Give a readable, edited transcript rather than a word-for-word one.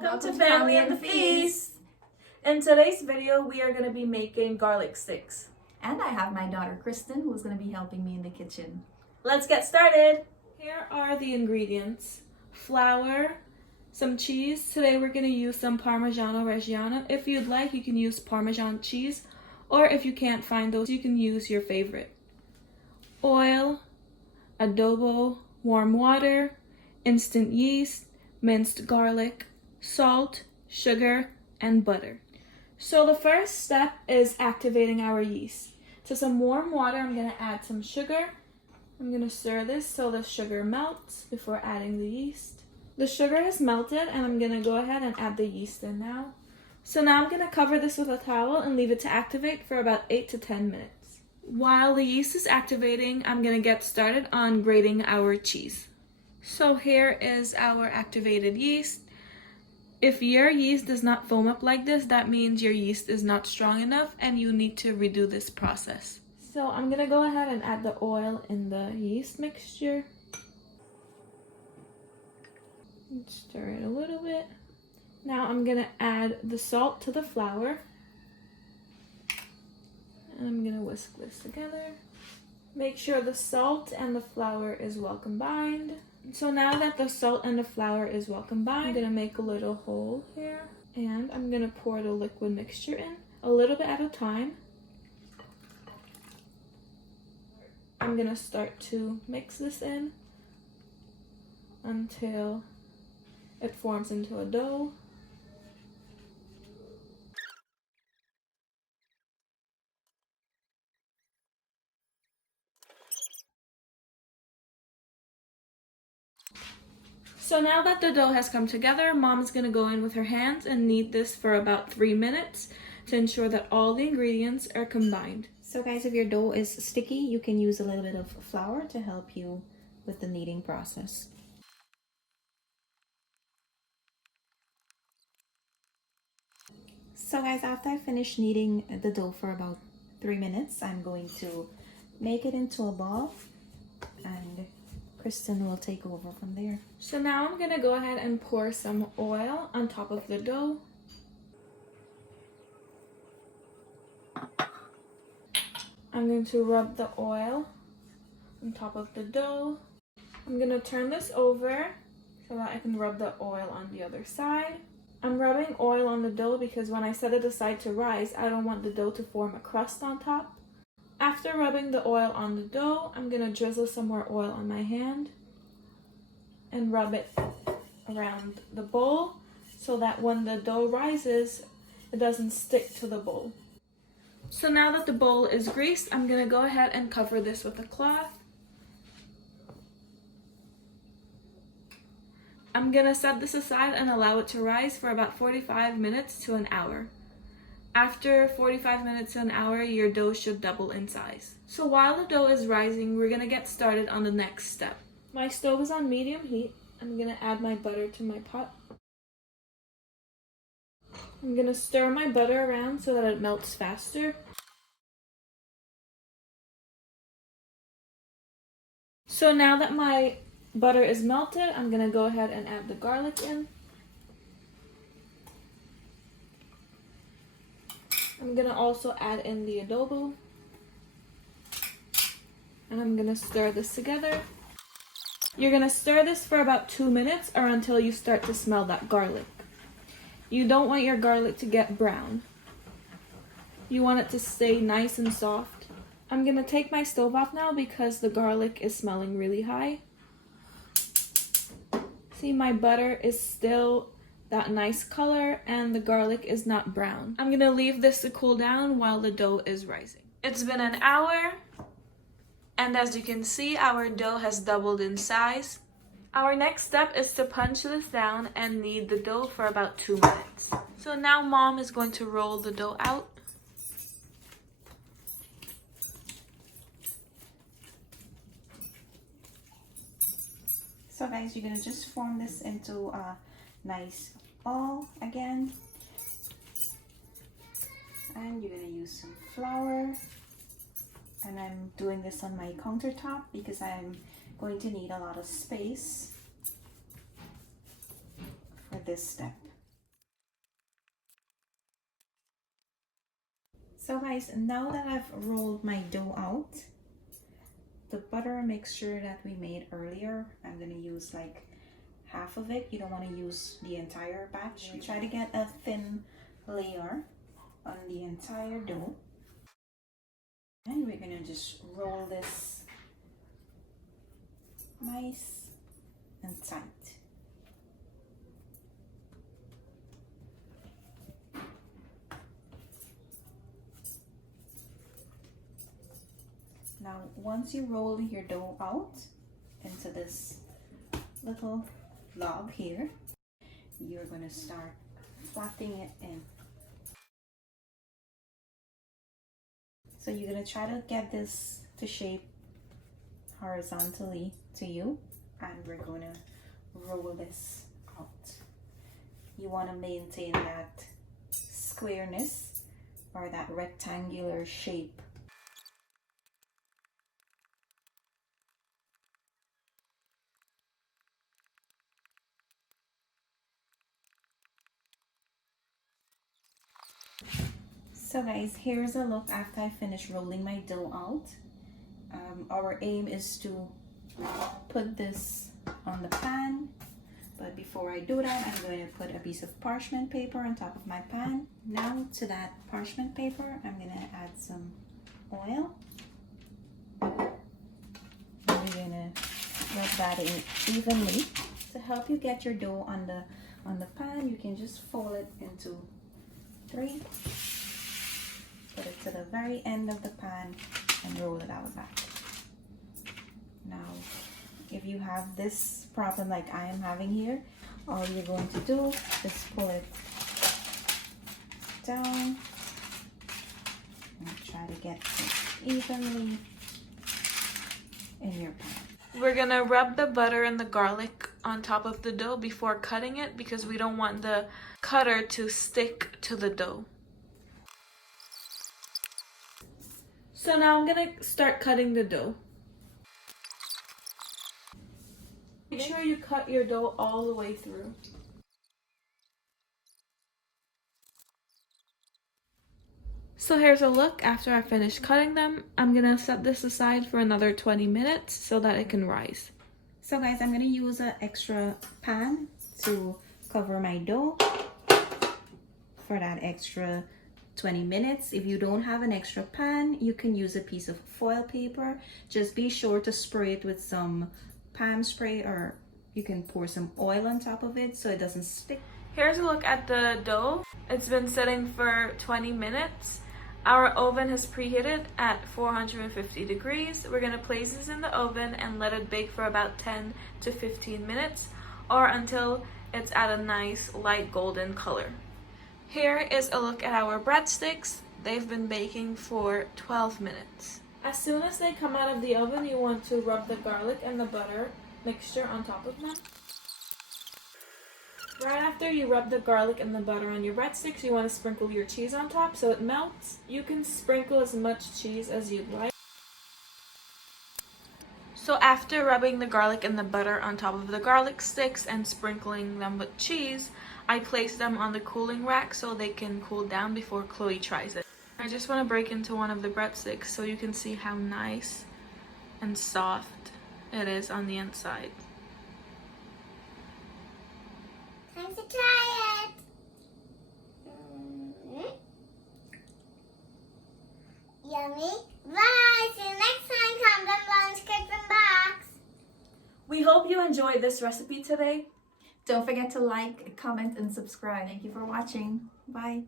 Welcome to Family and the Feast! In today's video, we are going to be making garlic sticks. And I have my daughter Kristen, who's going to be helping me in the kitchen. Let's get started! Here are the ingredients. Flour, some cheese. Today we're going to use some Parmigiano Reggiano. If you'd like, you can use Parmesan cheese. Or if you can't find those, you can use your favorite. Oil, adobo, warm water, instant yeast, minced garlic, salt, sugar, and butter. So the first step is activating our yeast. To some warm water, I'm going to add some sugar. I'm going to stir this so the sugar melts before adding the yeast. The sugar is melted and I'm going to go ahead and add the yeast in now. So now I'm going to cover this with a towel and leave it to activate for about 8 to 10 minutes. While the yeast is activating, I'm going to get started on grating our cheese. So here is our activated yeast. If your yeast does not foam up like this, that means your yeast is not strong enough and you need to redo this process. So I'm going to go ahead and add the oil in the yeast mixture. Stir it a little bit. Now I'm going to add the salt to the flour. And I'm going to whisk this together. Make sure the salt and the flour is well combined. So now that the salt and the flour is well combined, I'm going to make a little hole here. And I'm going to pour the liquid mixture in, a little bit at a time. I'm going to start to mix this in until it forms into a dough. So now that the dough has come together, Mom is going to go in with her hands and knead this for about 3 minutes to ensure that all the ingredients are combined. So guys, if your dough is sticky, you can use a little bit of flour to help you with the kneading process. So guys, after I finish kneading the dough for about 3 minutes, I'm going to make it into a ball and Kristen will take over from there. So now I'm going to go ahead and pour some oil on top of the dough. I'm going to rub the oil on top of the dough. I'm going to turn this over so that I can rub the oil on the other side. I'm rubbing oil on the dough because when I set it aside to rise, I don't want the dough to form a crust on top. After rubbing the oil on the dough, I'm going to drizzle some more oil on my hand and rub it around the bowl so that when the dough rises, it doesn't stick to the bowl. So now that the bowl is greased, I'm going to go ahead and cover this with a cloth. I'm going to set this aside and allow it to rise for about 45 minutes to an hour. After 45 minutes to an hour, your dough should double in size. So while the dough is rising, we're going to get started on the next step. My stove is on medium heat. I'm going to add my butter to my pot. I'm going to stir my butter around so that it melts faster. So now that my butter is melted, I'm going to go ahead and add the garlic in. I'm going to also add in the adobo. And I'm going to stir this together. You're going to stir this for about 2 minutes or until you start to smell that garlic. You don't want your garlic to get brown. You want it to stay nice and soft. I'm going to take my stove off now because the garlic is smelling really high. See, my butter is still that nice color and the garlic is not brown. I'm going to leave this to cool down while the dough is rising. It's been an hour and as you can see, our dough has doubled in size. Our next step is to punch this down and knead the dough for about 2 minutes. So now Mom is going to roll the dough out. So guys, you're going to just form this into a nice ball again. And you're going to use some flour. And I'm doing this on my countertop because I'm going to need a lot of space for this step. So guys, now that I've rolled my dough out, the butter mixture that we made earlier, I'm gonna use like half of it. You don't want to use the entire batch. Try to get a thin layer on the entire dough. And we're gonna just roll this nice and tight. Now, once you roll your dough out into this little log here, you're going to start flattening it in. So you're going to try to get this to shape horizontally to you, and we're going to roll this out. You want to maintain that squareness or that rectangular shape. So guys, here's a look after I finish rolling my dough out. Our aim is to put this on the pan, but before I do that, I'm going to put a piece of parchment paper on top of my pan. Now to that parchment paper, I'm going to add some oil. We're going to rub that in evenly. To help you get your dough on the pan, you can just fold it into 3. Put it to the very end of the pan and roll it out back. Now, if you have this problem like I am having here, all you're going to do is pull it down and try to get it evenly in your pan. We're gonna rub the butter and the garlic on top of the dough before cutting it because we don't want the cutter to stick to the dough. So now I'm gonna start cutting the dough. Make sure you cut your dough all the way through. So here's a look after I finish cutting them. I'm gonna set this aside for another 20 minutes so that it can rise. So guys, I'm gonna use an extra pan to cover my dough for that extra 20 minutes. If you don't have an extra pan, you can use a piece of foil paper. Just be sure to spray it with some palm spray, or you can pour some oil on top of it so it doesn't stick. Here's a look at the dough. It's been sitting for 20 minutes. Our oven has preheated at 450 degrees. We're gonna place this in the oven and let it bake for about 10 to 15 minutes or until it's at a nice light golden color. Here is a look at our breadsticks. They've been baking for 12 minutes. As soon as they come out of the oven, you want to rub the garlic and the butter mixture on top of them. Right after you rub the garlic and the butter on your breadsticks, you want to sprinkle your cheese on top so it melts. You can sprinkle as much cheese as you'd like. So after rubbing the garlic and the butter on top of the garlic sticks and sprinkling them with cheese, I place them on the cooling rack so they can cool down before Chloe tries it. I just want to break into one of the breadsticks so you can see how nice and soft it is on the inside. Time to try it. Yummy. Bye. See you next time. Comment, lunch, cake, and box. We hope you enjoyed this recipe today. Don't forget to like, comment, and subscribe. Thank you for watching. Bye.